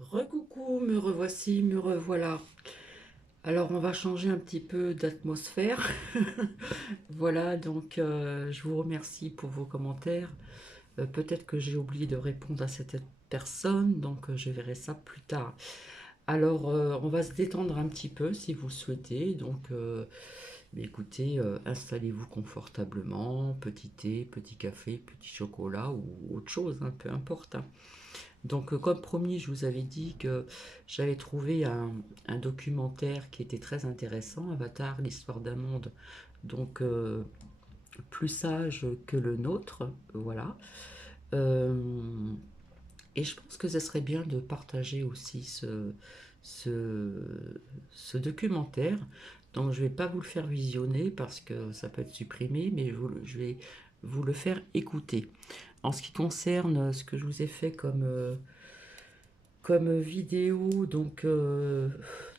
Recoucou, me revoici, me revoilà. Alors on va changer un petit peu d'atmosphère. Voilà, donc je vous remercie pour vos commentaires. Peut-être que j'ai oublié de répondre à cette personne, donc je verrai ça plus tard. Alors on va se détendre un petit peu si vous le souhaitez. Donc écoutez, installez-vous confortablement, petit thé, petit café, petit chocolat ou autre chose, hein, peu importe, hein. Donc, comme promis, je vous avais dit que j'avais trouvé un documentaire qui était très intéressant, Avatar, l'histoire d'un monde, donc plus sage que le nôtre, voilà. Euh, et je pense que ce serait bien de partager aussi ce, ce documentaire. Donc, je ne vais pas vous le faire visionner parce que ça peut être supprimé, mais je vais vous le faire écouter. En ce qui concerne ce que je vous ai fait comme vidéo, donc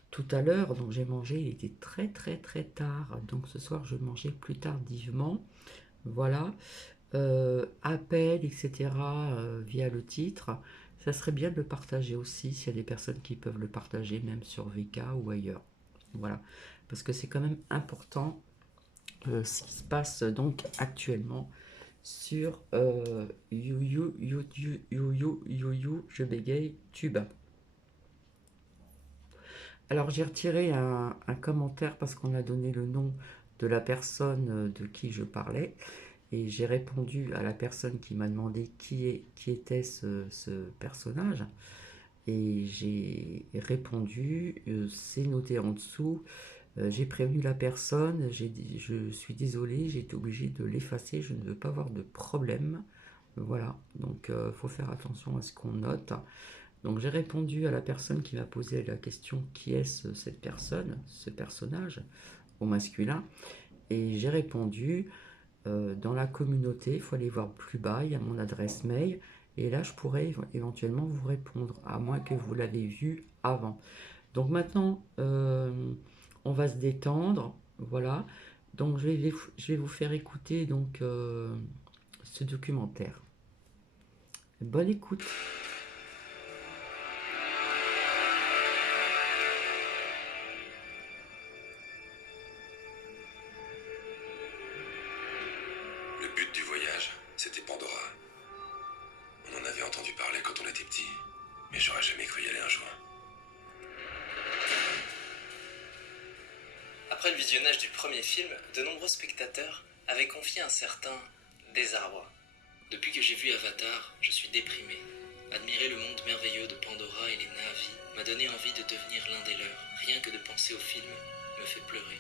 tout à l'heure, donc j'ai mangé, il était très très très tard, donc ce soir je mangeais plus tardivement, voilà. Appel, etc., via le titre, ça serait bien de le partager aussi s'il y a des personnes qui peuvent le partager, même sur VK ou ailleurs, voilà, parce que c'est quand même important ce qui se passe donc actuellement sur je bégaye, Tube. Alors j'ai retiré un commentaire parce qu'on a donné le nom de la personne de qui je parlais et j'ai répondu à la personne qui m'a demandé qui était ce personnage et j'ai répondu, c'est noté en dessous, j'ai prévenu la personne, j'ai dit je suis désolé, j'ai été obligé de l'effacer, je ne veux pas avoir de problème. Voilà, donc il faut faire attention à ce qu'on note. Donc j'ai répondu à la personne qui m'a posé la question qui est cette personne, ce personnage au masculin, et j'ai répondu dans la communauté, il faut aller voir plus bas, il y a mon adresse mail, et là je pourrais éventuellement vous répondre, à moins que vous l'avez vu avant. Donc maintenant, on va se détendre, voilà. Donc je vais vous faire écouter donc ce documentaire. Bonne écoute. Le but du voyage, c'était Pandora. On en avait entendu parler quand on était petit, mais j'aurais jamais cru y aller un jour. Après le visionnage du premier film, de nombreux spectateurs avaient confié un certain désarroi. Depuis que j'ai vu Avatar, je suis déprimé. Admirer le monde merveilleux de Pandora et les Na'vi m'a donné envie de devenir l'un des leurs. Rien que de penser au film me fait pleurer.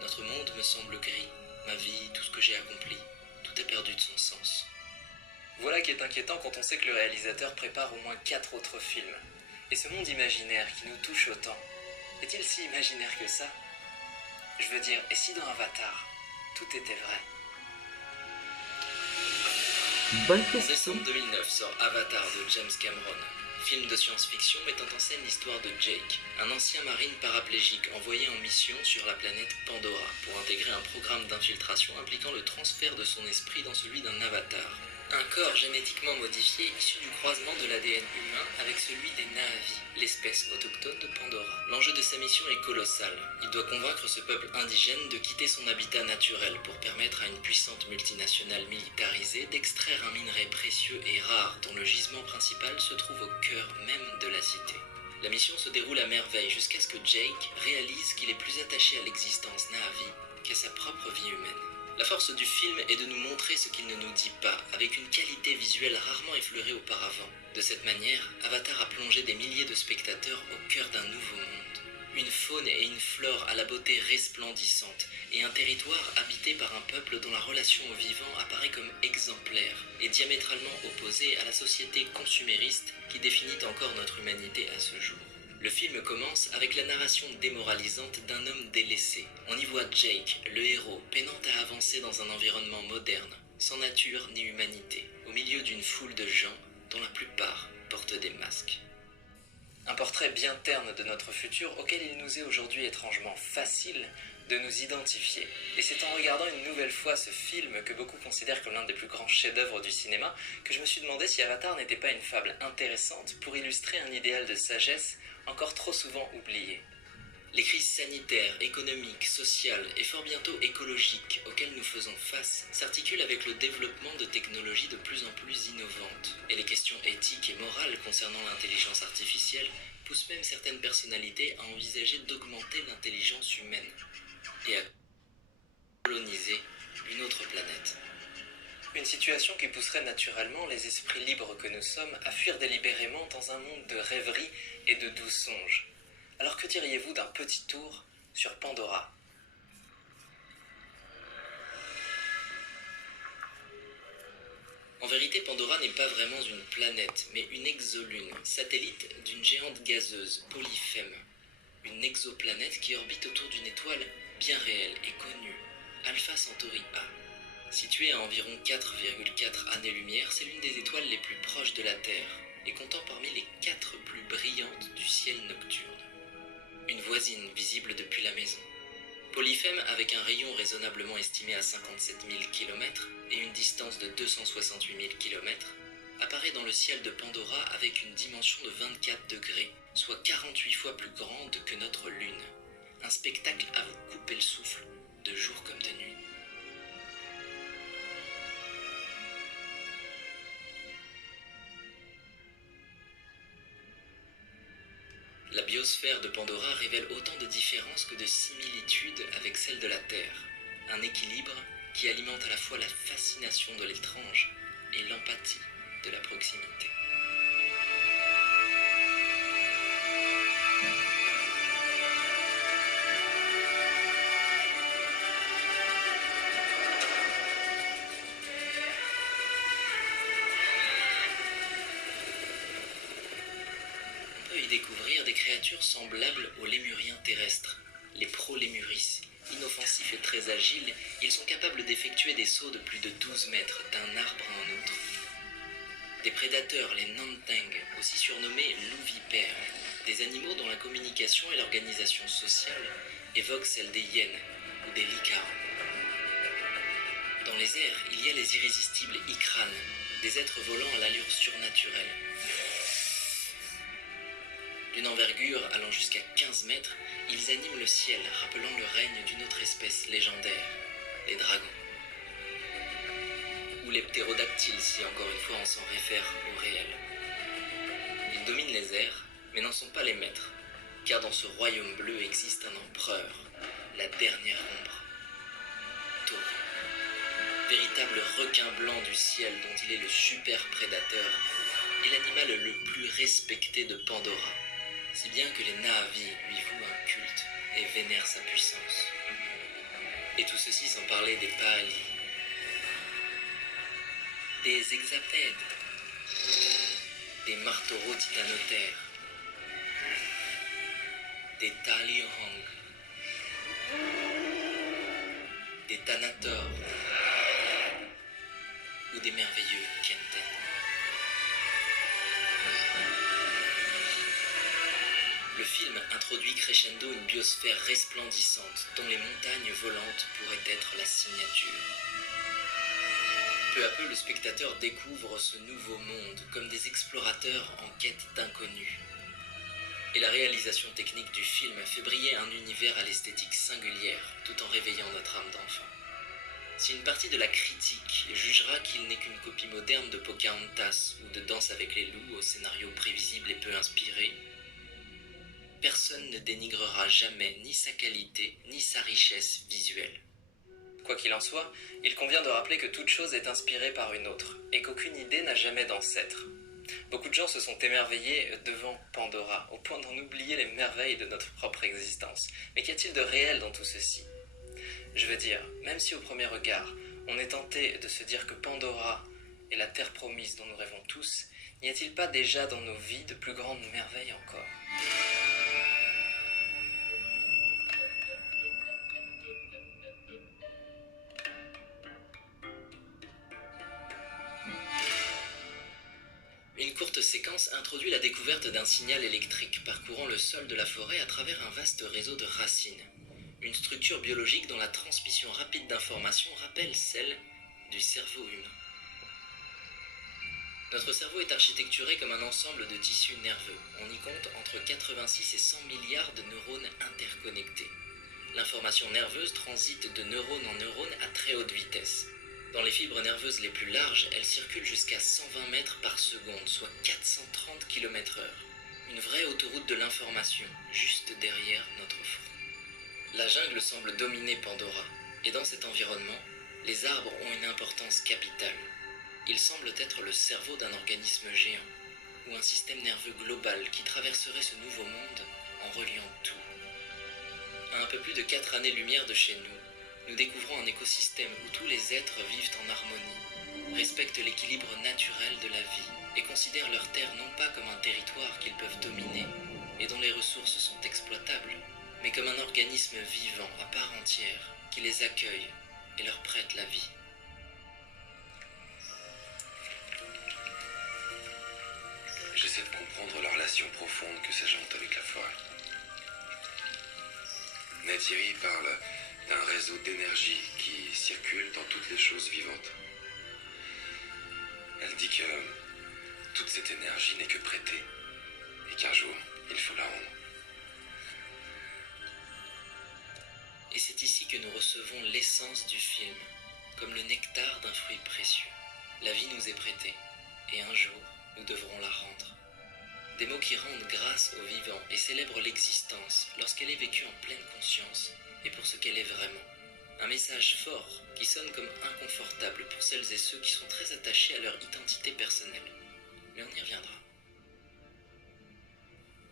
Notre monde me semble gris. Ma vie, tout ce que j'ai accompli, tout a perdu de son sens. Voilà qui est inquiétant quand on sait que le réalisateur prépare au moins 4 autres films. Et ce monde imaginaire qui nous touche autant, est-il si imaginaire que ça? Je veux dire, et si dans Avatar, tout était vrai? Bonne En question. décembre 2009 sort Avatar de James Cameron, film de science-fiction mettant en scène l'histoire de Jake, un ancien marine paraplégique envoyé en mission sur la planète Pandora pour intégrer un programme d'infiltration impliquant le transfert de son esprit dans celui d'un avatar. Un corps génétiquement modifié issu du croisement de l'ADN humain avec celui des Na'vi, l'espèce autochtone de Pandora. L'enjeu de sa mission est colossal. Il doit convaincre ce peuple indigène de quitter son habitat naturel pour permettre à une puissante multinationale militarisée d'extraire un minerai précieux et rare dont le gisement principal se trouve au cœur même de la cité. La mission se déroule à merveille jusqu'à ce que Jake réalise qu'il est plus attaché à l'existence Na'vi qu'à sa propre vie humaine. La force du film est de nous montrer ce qu'il ne nous dit pas, avec une qualité visuelle rarement effleurée auparavant. De cette manière, Avatar a plongé des milliers de spectateurs au cœur d'un nouveau monde. Une faune et une flore à la beauté resplendissante, et un territoire habité par un peuple dont la relation au vivant apparaît comme exemplaire et diamétralement opposée à la société consumériste qui définit encore notre humanité à ce jour. Le film commence avec la narration démoralisante d'un homme délaissé. On y voit Jake, le héros, peinant à avancer dans un environnement moderne, sans nature ni humanité, au milieu d'une foule de gens dont la plupart portent des masques. Un portrait bien terne de notre futur auquel il nous est aujourd'hui étrangement facile de nous identifier. Et c'est en regardant une nouvelle fois ce film, que beaucoup considèrent comme l'un des plus grands chefs-d'œuvre du cinéma, que je me suis demandé si Avatar n'était pas une fable intéressante pour illustrer un idéal de sagesse encore trop souvent oublié. Les crises sanitaires, économiques, sociales et fort bientôt écologiques auxquelles nous faisons face s'articulent avec le développement de technologies de plus en plus innovantes. Et les questions éthiques et morales concernant l'intelligence artificielle poussent même certaines personnalités à envisager d'augmenter l'intelligence humaine et à coloniser une autre planète. Une situation qui pousserait naturellement les esprits libres que nous sommes à fuir délibérément dans un monde de rêveries et de doux songes. Alors que diriez-vous d'un petit tour sur Pandora ? En vérité, Pandora n'est pas vraiment une planète, mais une exolune, satellite d'une géante gazeuse, Polyphème. Une exoplanète qui orbite autour d'une étoile bien réelle et connue, Alpha Centauri A. Située à environ 4,4 années-lumière, c'est l'une des étoiles les plus proches de la Terre, et comptant parmi les 4 plus brillantes du ciel nocturne. Une voisine visible depuis la maison. Polyphème, avec un rayon raisonnablement estimé à 57 000 km et une distance de 268 000 km, apparaît dans le ciel de Pandora avec une dimension de 24 degrés, soit 48 fois plus grande que notre Lune. Un spectacle à vous couper le souffle, de jour comme de nuit. La biosphère de Pandora révèle autant de différences que de similitudes avec celle de la Terre. Un équilibre qui alimente à la fois la fascination de l'étrange et l'empathie de la proximité. Découvrir des créatures semblables aux lémuriens terrestres, les prolémuris. Inoffensifs et très agiles, ils sont capables d'effectuer des sauts de plus de 12 mètres d'un arbre à un autre. Des prédateurs, les Nanteng, aussi surnommés loups-vipères, des animaux dont la communication et l'organisation sociale évoquent celle des hyènes ou des licards. Dans les airs, il y a les irrésistibles ikranes, des êtres volants à l'allure surnaturelle. D'une envergure allant jusqu'à 15 mètres, ils animent le ciel, rappelant le règne d'une autre espèce légendaire, les dragons. Ou les ptérodactyles, si encore une fois on s'en réfère au réel. Ils dominent les airs, mais n'en sont pas les maîtres, car dans ce royaume bleu existe un empereur, la dernière ombre, Taureau. Véritable requin blanc du ciel dont il est le super prédateur, et l'animal le plus respecté de Pandora. Si bien que les Na'vi lui vouent un culte et vénèrent sa puissance. Et tout ceci sans parler des Pali, des hexapèdes, des martaureaux titanotaires, des Tali'Orang, des Thanators ou des merveilleux Kenten. Le film introduit crescendo une biosphère resplendissante dont les montagnes volantes pourraient être la signature. Peu à peu, le spectateur découvre ce nouveau monde comme des explorateurs en quête d'inconnus. Et la réalisation technique du film fait briller un univers à l'esthétique singulière tout en réveillant notre âme d'enfant. Si une partie de la critique jugera qu'il n'est qu'une copie moderne de Pocahontas ou de Danse avec les loups au scénario prévisible et peu inspiré, personne ne dénigrera jamais ni sa qualité, ni sa richesse visuelle. Quoi qu'il en soit, il convient de rappeler que toute chose est inspirée par une autre, et qu'aucune idée n'a jamais d'ancêtre. Beaucoup de gens se sont émerveillés devant Pandora, au point d'en oublier les merveilles de notre propre existence. Mais qu'y a-t-il de réel dans tout ceci ? Je veux dire, même si au premier regard, on est tenté de se dire que Pandora est la terre promise dont nous rêvons tous, n'y a-t-il pas déjà dans nos vies de plus grandes merveilles encore ? Une courte séquence introduit la découverte d'un signal électrique parcourant le sol de la forêt à travers un vaste réseau de racines. une structure biologique dont la transmission rapide d'informations rappelle celle du cerveau humain. Notre cerveau est architecturé comme un ensemble de tissus nerveux. On y compte entre 86 et 100 milliards de neurones interconnectés. L'information nerveuse transite de neurone en neurone à très haute vitesse. Dans les fibres nerveuses les plus larges, elles circulent jusqu'à 120 mètres par seconde, soit 430 km/h. Une vraie autoroute de l'information, juste derrière notre front. La jungle semble dominer Pandora, et dans cet environnement, les arbres ont une importance capitale. Ils semblent être le cerveau d'un organisme géant, ou un système nerveux global qui traverserait ce nouveau monde en reliant tout. À un peu plus de 4 années-lumière de chez nous, nous découvrons un écosystème où tous les êtres vivent en harmonie, respectent l'équilibre naturel de la vie et considèrent leur terre non pas comme un territoire qu'ils peuvent dominer et dont les ressources sont exploitables, mais comme un organisme vivant à part entière qui les accueille et leur prête la vie. J'essaie de comprendre la relation profonde que ces gens ont avec la forêt. Neytiri parle d'un réseau d'énergie qui circule dans toutes les choses vivantes. Elle dit que toute cette énergie n'est que prêtée et qu'un jour, il faut la rendre. Et c'est ici que nous recevons l'essence du film, comme le nectar d'un fruit précieux. La vie nous est prêtée, et un jour, nous devrons la rendre. Des mots qui rendent grâce au vivant et célèbrent l'existence lorsqu'elle est vécue en pleine conscience et pour ce qu'elle est vraiment. Un message fort qui sonne comme inconfortable pour celles et ceux qui sont très attachés à leur identité personnelle. Mais on y reviendra.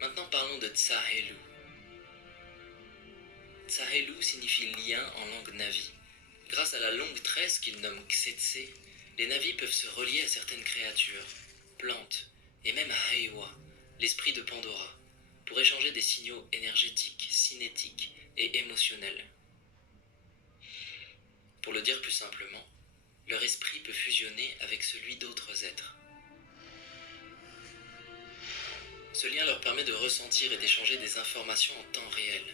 Maintenant parlons de Tsahelu. Tsahelu signifie lien en langue Na'vi. Grâce à la longue tresse qu'ils nomment Tsetse, les Na'vi peuvent se relier à certaines créatures, plantes, et même à Heiwa, l'esprit de Pandora, pour échanger des signaux énergétiques, cinétiques et émotionnels. Pour le dire plus simplement, leur esprit peut fusionner avec celui d'autres êtres. Ce lien leur permet de ressentir et d'échanger des informations en temps réel.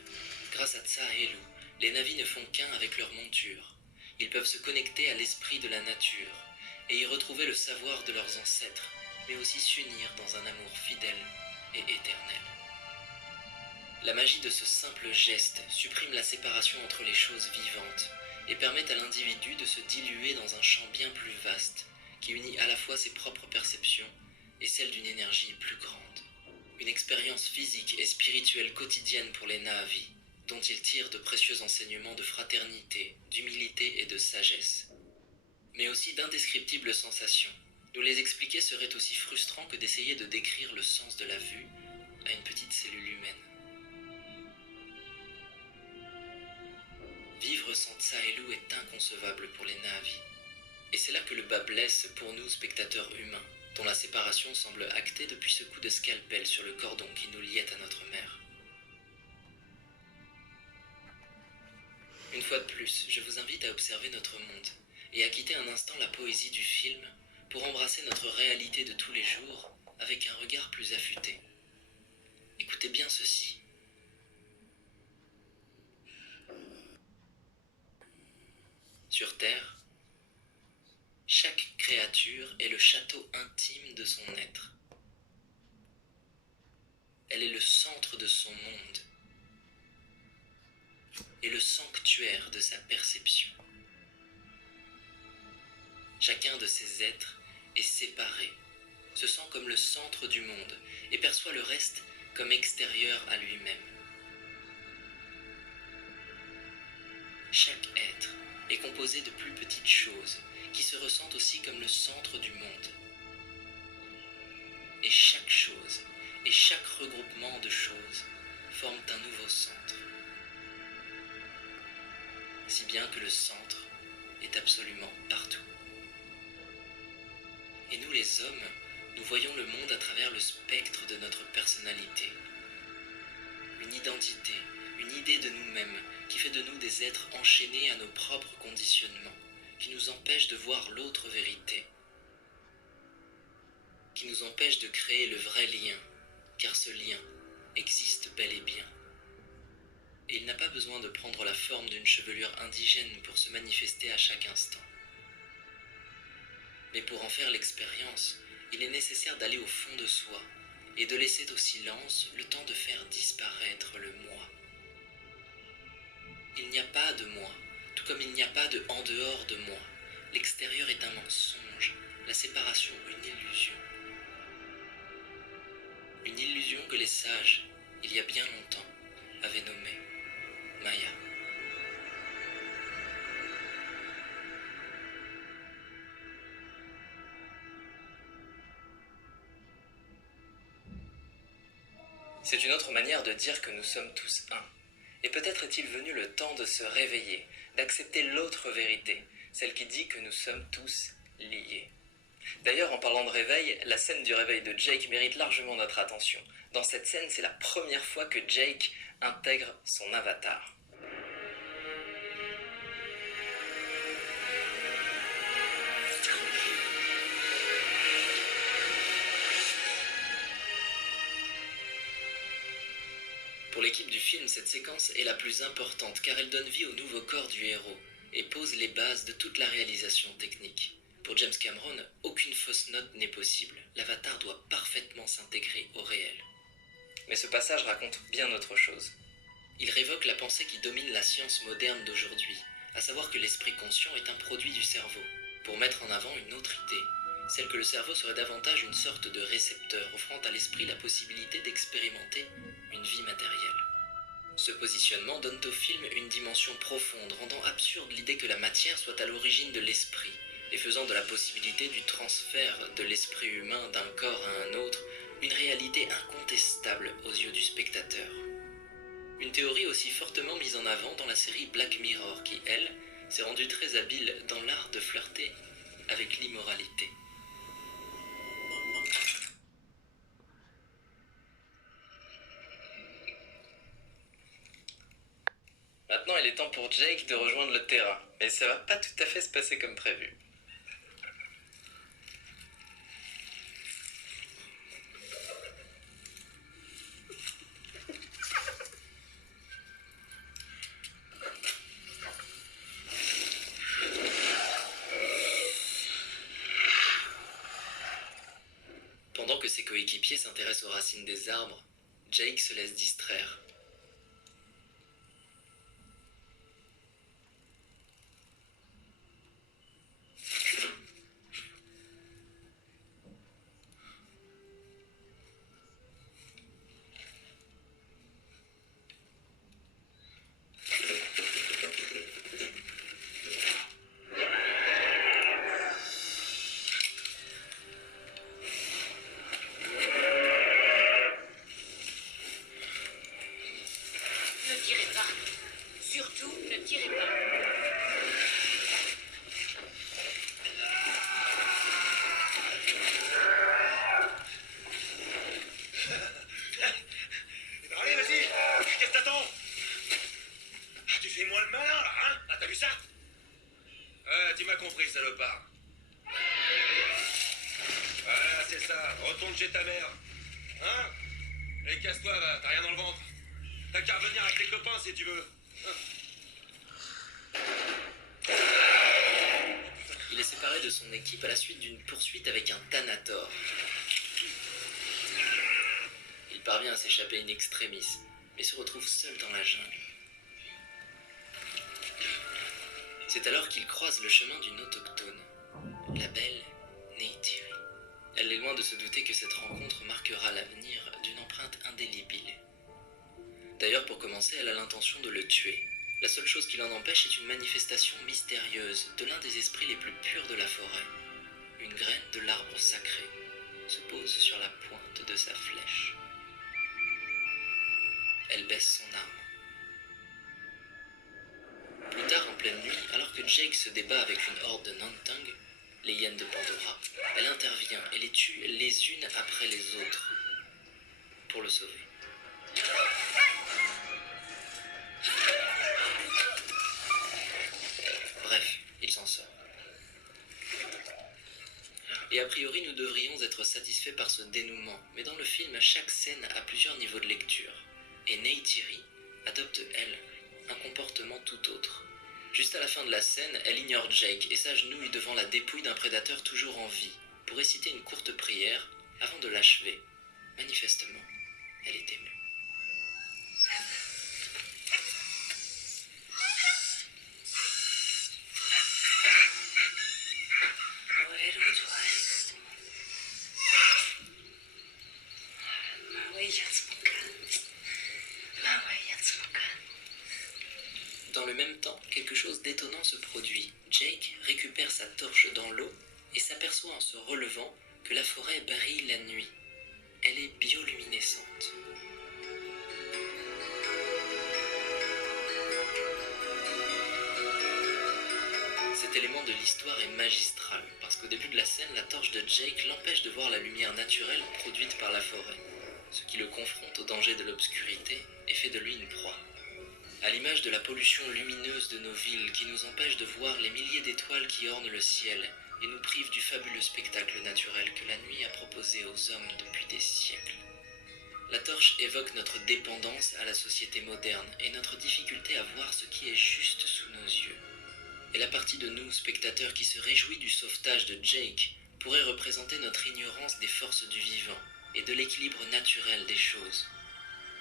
Grâce à Tsahelu, les Na'vi ne font qu'un avec leur monture. Ils peuvent se connecter à l'esprit de la nature et y retrouver le savoir de leurs ancêtres, mais aussi s'unir dans un amour fidèle et éternel. La magie de ce simple geste supprime la séparation entre les choses vivantes et permet à l'individu de se diluer dans un champ bien plus vaste qui unit à la fois ses propres perceptions et celles d'une énergie plus grande. Une expérience physique et spirituelle quotidienne pour les Na'vi, dont ils tirent de précieux enseignements de fraternité, d'humilité et de sagesse. Mais aussi d'indescriptibles sensations. Nous les expliquer serait aussi frustrant que d'essayer de décrire le sens de la vue à une petite cellule humaine. Vivre sans Tsahelu est inconcevable pour les Na'vi. Et c'est là que le bas blesse pour nous, spectateurs humains, dont la séparation semble actée depuis ce coup de scalpel sur le cordon qui nous liait à notre mère. Une fois de plus, je vous invite à observer notre monde et à quitter un instant la poésie du film pour embrasser notre réalité de tous les jours avec un regard plus affûté. Écoutez bien ceci. Sur Terre, chaque créature est le château intime de son être. Elle est le centre de son monde et le sanctuaire de sa perception. Chacun de ces êtres est séparé, se sent comme le centre du monde et perçoit le reste comme extérieur à lui-même. Chaque être est composé de plus petites choses qui se ressentent aussi comme le centre du monde. Et chaque chose et chaque regroupement de choses forment un nouveau centre. Si bien que le centre est absolument partout. Et nous les hommes, nous voyons le monde à travers le spectre de notre personnalité. Une identité, une idée de nous-mêmes qui fait de nous des êtres enchaînés à nos propres conditionnements, qui nous empêche de voir l'autre vérité, qui nous empêche de créer le vrai lien, car ce lien existe bel et bien. Et il n'a pas besoin besoin de prendre la forme d'une chevelure indigène pour se manifester à chaque instant. Mais pour en faire l'expérience, il est nécessaire d'aller au fond de soi et de laisser au silence le temps de faire disparaître le moi. Il n'y a pas de moi, tout comme il n'y a pas de en dehors de moi. L'extérieur est un mensonge, la séparation une illusion. Une illusion que les sages, il y a bien longtemps, avaient nommée Maya. C'est une autre manière de dire que nous sommes tous un. Et peut-être est-il venu le temps de se réveiller, d'accepter l'autre vérité, celle qui dit que nous sommes tous liés. D'ailleurs, en parlant de réveil, la scène du réveil de Jake mérite largement notre attention. Dans cette scène, c'est la première fois que Jake intègre son avatar. Pour l'équipe du film, cette séquence est la plus importante car elle donne vie au nouveau corps du héros et pose les bases de toute la réalisation technique. Pour James Cameron, aucune fausse note n'est possible. L'avatar doit parfaitement s'intégrer au réel. Mais ce passage raconte bien autre chose. Il révoque la pensée qui domine la science moderne d'aujourd'hui, à savoir que l'esprit conscient est un produit du cerveau, pour mettre en avant une autre idée, celle que le cerveau serait davantage une sorte de récepteur, offrant à l'esprit la possibilité d'expérimenter une vie matérielle. Ce positionnement donne au film une dimension profonde, rendant absurde l'idée que la matière soit à l'origine de l'esprit, et faisant de la possibilité du transfert de l'esprit humain d'un corps à un autre une réalité incontestable aux yeux du spectateur. Une théorie aussi fortement mise en avant dans la série Black Mirror qui, elle, s'est rendue très habile dans l'art de flirter avec l'immoralité. Maintenant, il est temps pour Jake de rejoindre le terrain, mais ça va pas tout à fait se passer comme prévu. Pendant que ses coéquipiers s'intéressent aux racines des arbres, Jake se laisse distraire. Ne tirez pas. Surtout, ne tirez pas. Allez, vas-y. Qu'est-ce que t'attends? Tu fais moi le malin, là, hein? Ah, t'as vu ça? Tu m'as compris, salopard. Voilà, c'est ça. Retourne chez ta mère. Hein? Et casse-toi, va. T'as rien dans le ventre. T'as qu'à revenir avec les copains, si tu veux. Il est séparé de son équipe à la suite d'une poursuite avec un Thanator. Il parvient à s'échapper in extremis, mais se retrouve seul dans la jungle. C'est alors qu'il croise le chemin d'une autochtone, la belle Neytiri. Elle est loin de se douter que cette rencontre marquera l'avenir d'une empreinte indélébile. D'ailleurs, pour commencer, elle a l'intention de le tuer. La seule chose qui l'en empêche est une manifestation mystérieuse de l'un des esprits les plus purs de la forêt. Une graine de l'arbre sacré se pose sur la pointe de sa flèche. Elle baisse son arme. Plus tard, en pleine nuit, alors que Jake se débat avec une horde de Nantung, les hyènes de Pandora, elle intervient et les tue les unes après les autres pour le sauver. Bref, il s'en sort. Et a priori, nous devrions être satisfaits par ce dénouement, mais dans le film, chaque scène a plusieurs niveaux de lecture. Et Neytiri adopte, elle, un comportement tout autre. Juste à la fin de la scène, elle ignore Jake et s'agenouille devant la dépouille d'un prédateur toujours en vie pour réciter une courte prière avant de l'achever. Manifestement, elle est émue. Dans le même temps, quelque chose d'étonnant se produit. Jake récupère sa torche dans l'eau et s'aperçoit en se relevant que la forêt brille la nuit. Elle est bioluminescente. Cet élément de l'histoire est magistral, parce qu'au début de la scène, la torche de Jake l'empêche de voir la lumière naturelle produite par la forêt, ce qui le confronte au danger de l'obscurité et fait de lui une proie. À l'image de la pollution lumineuse de nos villes qui nous empêche de voir les milliers d'étoiles qui ornent le ciel et nous prive du fabuleux spectacle naturel que la nuit a proposé aux hommes depuis des siècles. La torche évoque notre dépendance à la société moderne et notre difficulté à voir ce qui est juste sous nos yeux. Et la partie de nous, spectateurs, qui se réjouit du sauvetage de Jake, pourrait représenter notre ignorance des forces du vivant et de l'équilibre naturel des choses.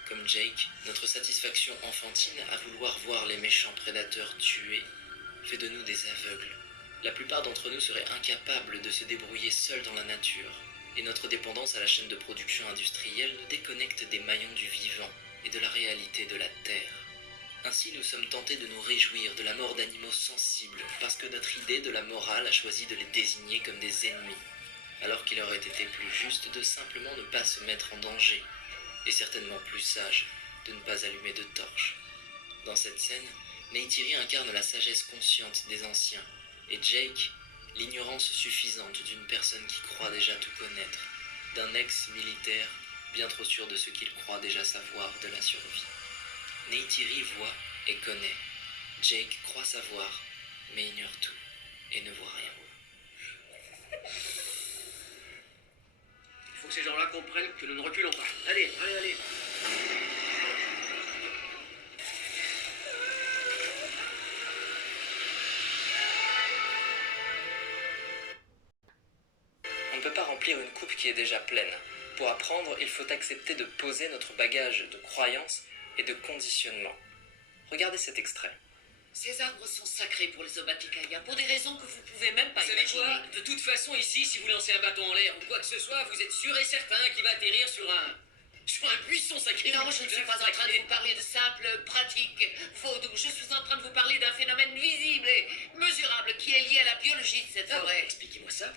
Comme Jake, notre satisfaction enfantine à vouloir voir les méchants prédateurs tués fait de nous des aveugles. La plupart d'entre nous seraient incapables de se débrouiller seuls dans la nature, et notre dépendance à la chaîne de production industrielle nous déconnecte des maillons du vivant et de la réalité de la Terre. Ainsi, nous sommes tentés de nous réjouir de la mort d'animaux sensibles, parce que notre idée de la morale a choisi de les désigner comme des ennemis, alors qu'il aurait été plus juste de simplement ne pas se mettre en danger, et certainement plus sage de ne pas allumer de torche. Dans cette scène, Neytiri incarne la sagesse consciente des anciens, et Jake, l'ignorance suffisante d'une personne qui croit déjà tout connaître, d'un ex-militaire bien trop sûr de ce qu'il croit déjà savoir de la survie. Neytiri voit et connaît. Jake croit savoir, mais ignore tout et ne voit rien. Il faut que ces gens-là comprennent que nous ne reculons pas. Allez, allez, allez. On ne peut pas remplir une coupe qui est déjà pleine. Pour apprendre, il faut accepter de poser notre bagage de croyances et de conditionnement. Regardez cet extrait. Ces arbres sont sacrés pour les Obatikaya, pour des raisons que vous pouvez même pas Vous savez imaginer. quoi? De toute façon, ici, si vous lancez un bâton en l'air ou quoi que ce soit, vous êtes sûr et certain qu'il va atterrir sur un buisson sacré. Non, je ne suis pas en train de vous parler de simples pratiques vaudou. Je suis en train de vous parler d'un phénomène visible et mesurable qui est lié à la biologie de cette forêt. Expliquez-moi ça.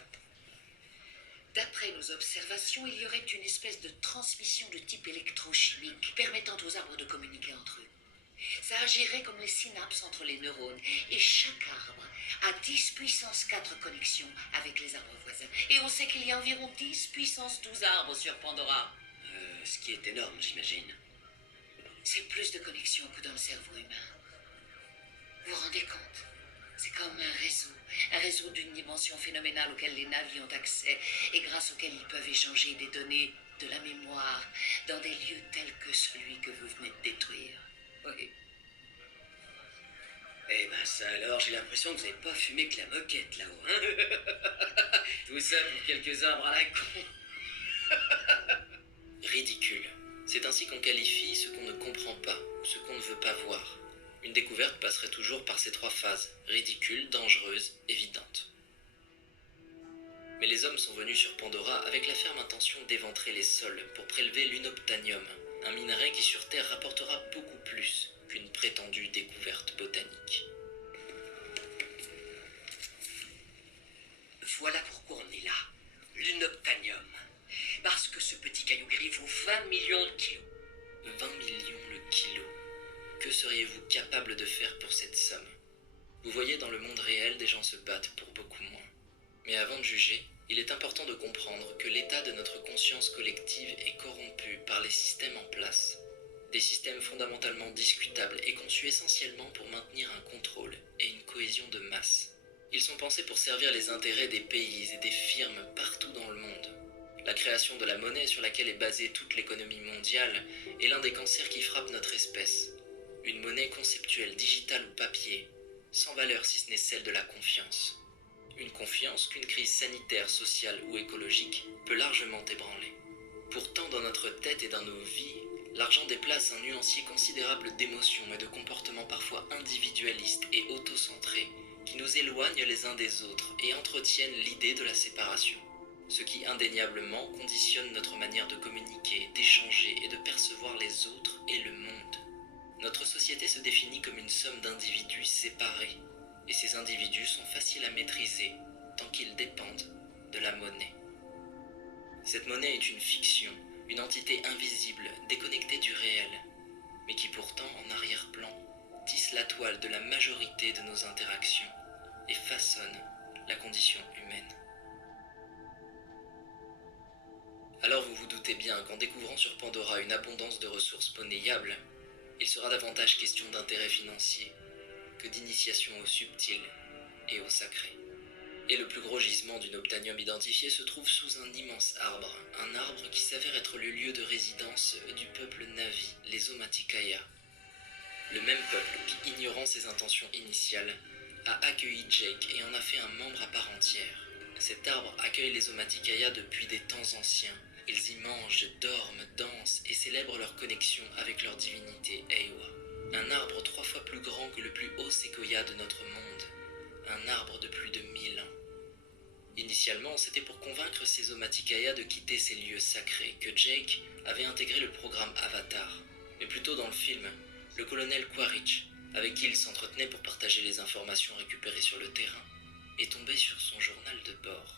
D'après nos observations, il y aurait une espèce de transmission de type électrochimique permettant aux arbres de communiquer entre eux. Ça agirait comme les synapses entre les neurones et chaque arbre a 10 puissance 4 connexions avec les arbres voisins. Et on sait qu'il y a environ 10 puissance 12 arbres sur Pandora. Ce qui est énorme, j'imagine. C'est plus de connexions que dans le cerveau humain. Vous vous rendez compte? C'est comme un réseau d'une dimension phénoménale auquel les navis ont accès et grâce auquel ils peuvent échanger des données, de la mémoire, dans des lieux tels que celui que vous venez de détruire. Oui. Eh ben ça alors, j'ai l'impression que vous n'avez pas fumé que la moquette là-haut, hein. Tout ça pour quelques arbres à la con. Ridicule. C'est ainsi qu'on qualifie ce qu'on ne comprend pas, ce qu'on ne veut pas voir. Une découverte passerait toujours par ces trois phases, ridicule, dangereuse, évidente. Mais les hommes sont venus sur Pandora avec la ferme intention d'éventrer les sols pour prélever l'unobtainium, un minerai qui sur Terre rapportera beaucoup plus qu'une prétendue découverte botanique. Voilà pourquoi on est là, l'unobtainium. Parce que ce petit caillou gris vaut 20 millions de kilos. 20 millions le kilo. Que seriez-vous capable de faire pour cette somme? Vous voyez, dans le monde réel, des gens se battent pour beaucoup moins. Mais avant de juger, il est important de comprendre que l'état de notre conscience collective est corrompu par les systèmes en place. Des systèmes fondamentalement discutables et conçus essentiellement pour maintenir un contrôle et une cohésion de masse. Ils sont pensés pour servir les intérêts des pays et des firmes partout dans le monde. La création de la monnaie sur laquelle est basée toute l'économie mondiale est l'un des cancers qui frappent notre espèce. Une monnaie conceptuelle, digitale ou papier, sans valeur si ce n'est celle de la confiance. Une confiance qu'une crise sanitaire, sociale ou écologique peut largement ébranler. Pourtant, dans notre tête et dans nos vies, l'argent déplace un nuancier considérable d'émotions et de comportements parfois individualistes et autocentrés qui nous éloignent les uns des autres et entretiennent l'idée de la séparation. Ce qui indéniablement conditionne notre manière de communiquer, d'échanger et de percevoir les autres et le monde. Notre société se définit comme une somme d'individus séparés, et ces individus sont faciles à maîtriser tant qu'ils dépendent de la monnaie. Cette monnaie est une fiction, une entité invisible, déconnectée du réel, mais qui pourtant, en arrière-plan, tisse la toile de la majorité de nos interactions et façonne la condition humaine. Alors vous vous doutez bien qu'en découvrant sur Pandora une abondance de ressources monnayables, il sera davantage question d'intérêt financier que d'initiation au subtil et au sacré. Et le plus gros gisement du nobtanium identifié se trouve sous un immense arbre, un arbre qui s'avère être le lieu de résidence du peuple Na'vi, les Omaticaya. Le même peuple qui, ignorant ses intentions initiales, a accueilli Jake et en a fait un membre à part entière. Cet arbre accueille les Omaticaya depuis des temps anciens. Ils y mangent, dorment, dansent et célèbrent leur connexion avec leur divinité Eywa. Un arbre 3 fois plus grand que le plus haut séquoia de notre monde. Un arbre de plus de 1000 ans. Initialement, c'était pour convaincre ces Omaticaya de quitter ces lieux sacrés que Jake avait intégré le programme Avatar. Mais plus tôt dans le film, le colonel Quaritch, avec qui il s'entretenait pour partager les informations récupérées sur le terrain, est tombé sur son journal de bord.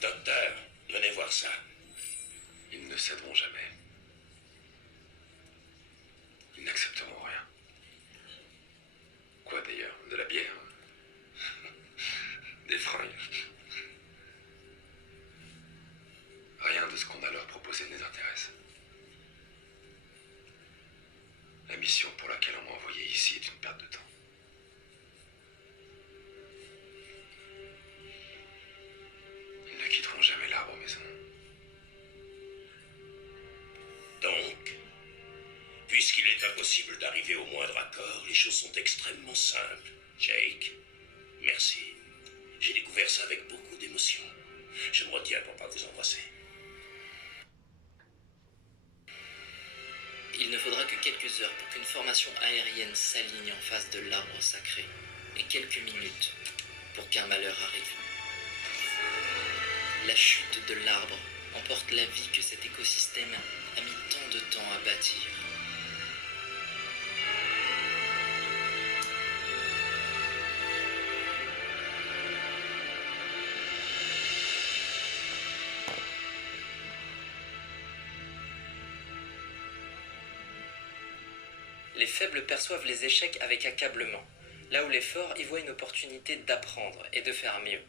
Docteur, venez voir ça. Ils ne céderont jamais. Ils n'accepteront rien. Quoi d'ailleurs? De la bière? Des fringues? Rien de ce qu'on a à leur proposer ne les intéresse. La mission pour laquelle on m'a envoyé ici est une perte de temps. Ils ne quitteront jamais l'arbre maison. Donc, puisqu'il est impossible d'arriver au moindre accord, les choses sont extrêmement simples. Jake, merci. J'ai découvert ça avec beaucoup d'émotion. Je me retiens pour pas vous embrasser. Il ne faudra que quelques heures pour qu'une formation aérienne s'aligne en face de l'arbre sacré, et quelques minutes pour qu'un malheur arrive. La chute de l'arbre emporte la vie que cet écosystème a mis tant de temps à bâtir. Les faibles perçoivent les échecs avec accablement, là où les forts y voient une opportunité d'apprendre et de faire mieux.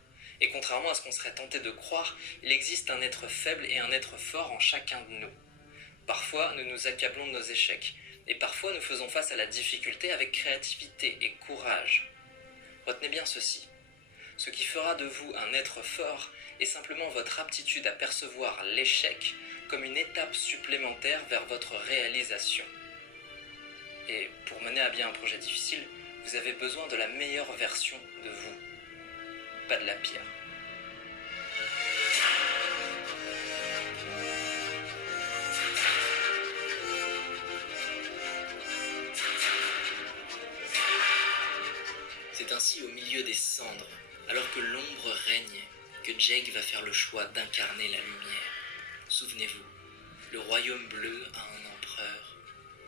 Et contrairement à ce qu'on serait tenté de croire, il existe un être faible et un être fort en chacun de nous. Parfois, nous nous accablons de nos échecs, et parfois nous faisons face à la difficulté avec créativité et courage. Retenez bien ceci. Ce qui fera de vous un être fort est simplement votre aptitude à percevoir l'échec comme une étape supplémentaire vers votre réalisation. Et pour mener à bien un projet difficile, vous avez besoin de la meilleure version de vous, pas de la pire. C'est ainsi au milieu des cendres, alors que l'ombre règne, que Jake va faire le choix d'incarner la lumière. Souvenez-vous, le royaume bleu a un empereur,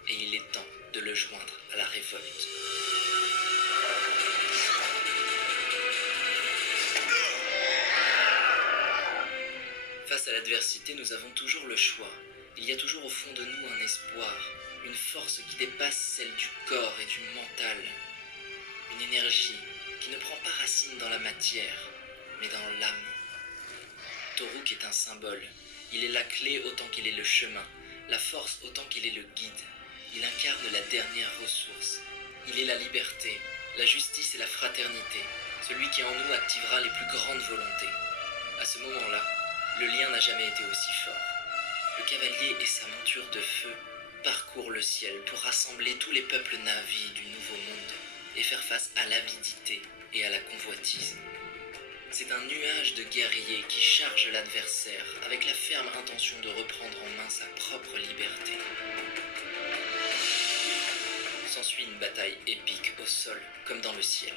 et il est temps de le joindre à la révolte. Face à l'adversité, nous avons toujours le choix. Il y a toujours au fond de nous un espoir, une force qui dépasse celle du corps et du mental. Une énergie qui ne prend pas racine dans la matière, mais dans l'âme. Toruk est un symbole. Il est la clé autant qu'il est le chemin, la force autant qu'il est le guide. Il incarne la dernière ressource. Il est la liberté, la justice et la fraternité, celui qui en nous activera les plus grandes volontés. À ce moment-là, le lien n'a jamais été aussi fort. Le cavalier et sa monture de feu parcourt le ciel pour rassembler tous les peuples Na'vi du Nouveau Monde et faire face à l'avidité et à la convoitise. C'est un nuage de guerriers qui charge l'adversaire avec la ferme intention de reprendre en main sa propre liberté. S'ensuit une bataille épique au sol comme dans le ciel.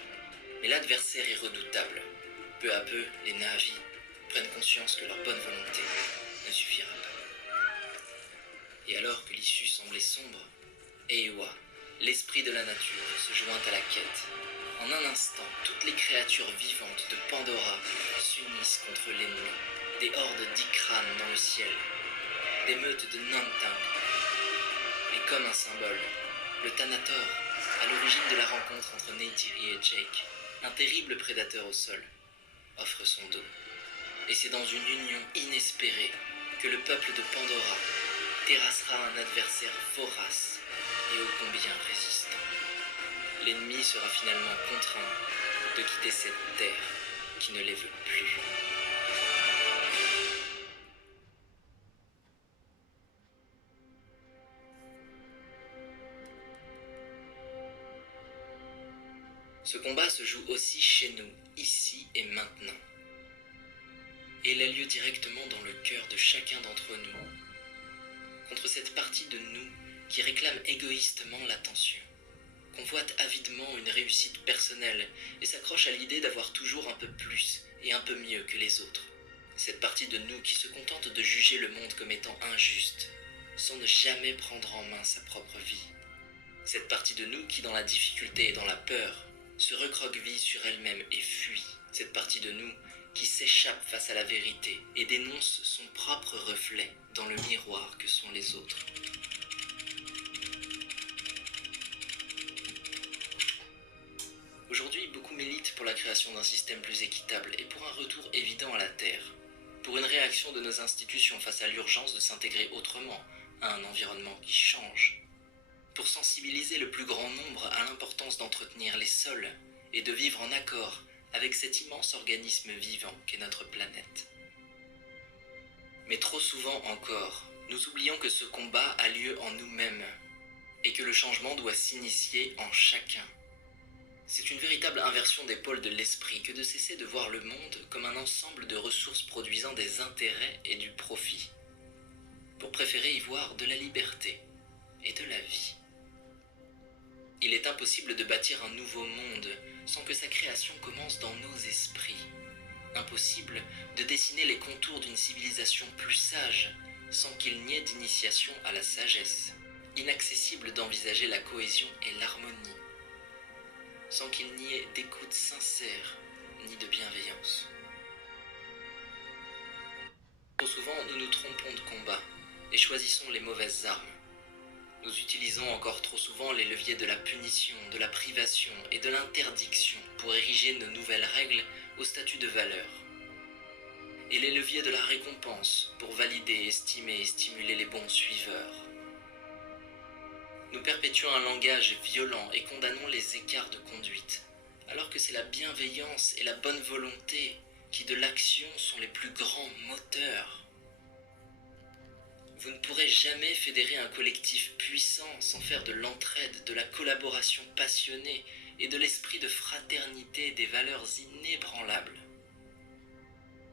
Mais l'adversaire est redoutable. Peu à peu, les Na'vi prennent conscience que leur bonne volonté ne suffira pas. Et alors que l'issue semblait sombre, Eywa, l'esprit de la nature, se joint à la quête. En un instant, toutes les créatures vivantes de Pandora s'unissent contre l'ennemi. Des hordes d'Ikran dans le ciel, des meutes de Namtang. Et comme un symbole, le Thanator, à l'origine de la rencontre entre Neytiri et Jake, un terrible prédateur au sol, offre son dos. Et c'est dans une union inespérée que le peuple de Pandora terrassera un adversaire vorace et ô combien résistant. L'ennemi sera finalement contraint de quitter cette terre qui ne les veut plus. Ce combat se joue aussi chez nous, ici et maintenant. Et il a lieu directement dans le cœur de chacun d'entre nous, contre cette partie de nous qui réclame égoïstement l'attention, convoite avidement une réussite personnelle et s'accroche à l'idée d'avoir toujours un peu plus et un peu mieux que les autres. Cette partie de nous qui se contente de juger le monde comme étant injuste, sans ne jamais prendre en main sa propre vie. Cette partie de nous qui, dans la difficulté et dans la peur, se recroqueville sur elle-même et fuit. Cette partie de nous qui s'échappe face à la vérité et dénonce son propre reflet dans le miroir que sont les autres. Aujourd'hui, beaucoup militent pour la création d'un système plus équitable et pour un retour évident à la Terre, pour une réaction de nos institutions face à l'urgence de s'intégrer autrement à un environnement qui change, pour sensibiliser le plus grand nombre à l'importance d'entretenir les sols et de vivre en accord avec cet immense organisme vivant qu'est notre planète. Mais trop souvent encore, nous oublions que ce combat a lieu en nous-mêmes et que le changement doit s'initier en chacun. C'est une véritable inversion des pôles de l'esprit que de cesser de voir le monde comme un ensemble de ressources produisant des intérêts et du profit, pour préférer y voir de la liberté et de la vie. Il est impossible de bâtir un nouveau monde sans que sa création commence dans nos esprits. Impossible de dessiner les contours d'une civilisation plus sage sans qu'il n'y ait d'initiation à la sagesse. Inaccessible d'envisager la cohésion et l'harmonie sans qu'il n'y ait d'écoute sincère ni de bienveillance. Trop souvent, nous nous trompons de combat et choisissons les mauvaises armes. Nous utilisons encore trop souvent les leviers de la punition, de la privation et de l'interdiction pour ériger nos nouvelles règles au statut de valeur. Et les leviers de la récompense pour valider, estimer et stimuler les bons suiveurs. Nous perpétuons un langage violent et condamnons les écarts de conduite, alors que c'est la bienveillance et la bonne volonté qui de l'action sont les plus grands moteurs. Vous ne pourrez jamais fédérer un collectif puissant sans faire de l'entraide, de la collaboration passionnée et de l'esprit de fraternité des valeurs inébranlables.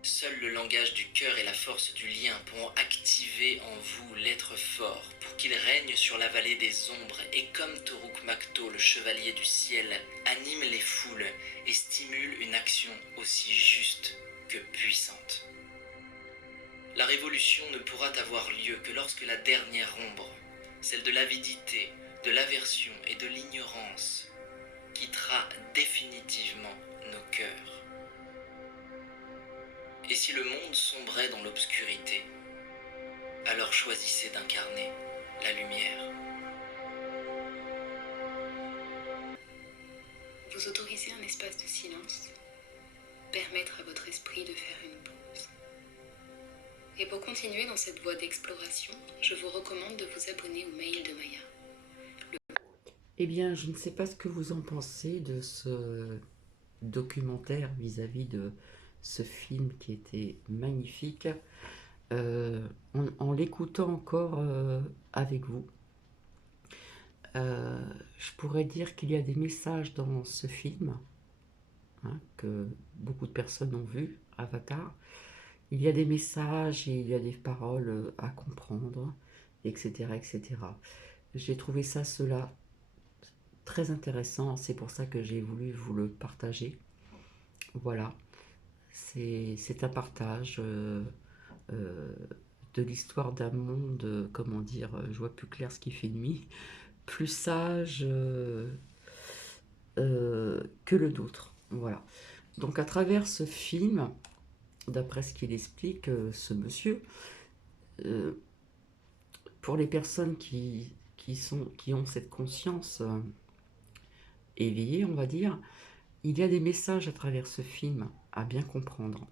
Seul le langage du cœur et la force du lien pourront activer en vous l'être fort pour qu'il règne sur la vallée des ombres et comme Toruk Makto, le chevalier du ciel, anime les foules et stimule une action aussi juste que puissante. La révolution ne pourra avoir lieu que lorsque la dernière ombre, celle de l'avidité, de l'aversion et de l'ignorance, quittera définitivement nos cœurs. Et si le monde sombrait dans l'obscurité, alors choisissez d'incarner la lumière. Vous autorisez un espace de silence, permettre à votre esprit de faire une pause. Et pour continuer dans cette voie d'exploration, je vous recommande de vous abonner au mail de Maya. Eh bien, je ne sais pas ce que vous en pensez de ce documentaire vis-à-vis de ce film qui était magnifique. En l'écoutant encore avec vous, Je pourrais dire qu'il y a des messages dans ce film, hein, que beaucoup de personnes ont vu, Avatar. Il y a des messages et il y a des paroles à comprendre, etc., etc. J'ai trouvé cela très intéressant, c'est pour ça que j'ai voulu vous le partager. Voilà, c'est un partage euh, de l'histoire d'un monde, comment dire, je vois plus clair ce qui fait nuit, plus sage que le nôtre. Voilà. Donc à travers ce film, d'après ce qu'il explique, ce monsieur, euh, pour les personnes qui ont cette conscience éveillée, on va dire, il y a des messages à travers ce film à bien comprendre.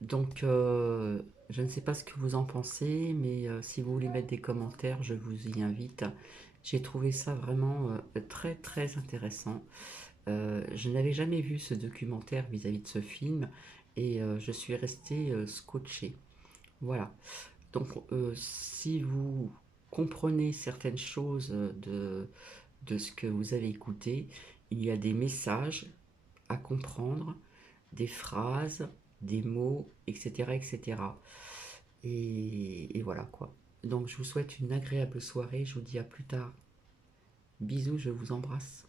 Donc, je ne sais pas ce que vous en pensez, mais si vous voulez mettre des commentaires, je vous y invite. J'ai trouvé ça vraiment très très intéressant. Je n'avais jamais vu ce documentaire vis-à-vis de ce film et je suis restée scotchée. Voilà. Donc, si vous comprenez certaines choses de ce que vous avez écouté, il y a des messages à comprendre, des phrases, des mots, etc., etc. Et voilà quoi. Donc, je vous souhaite une agréable soirée. Je vous dis à plus tard. Bisous, je vous embrasse.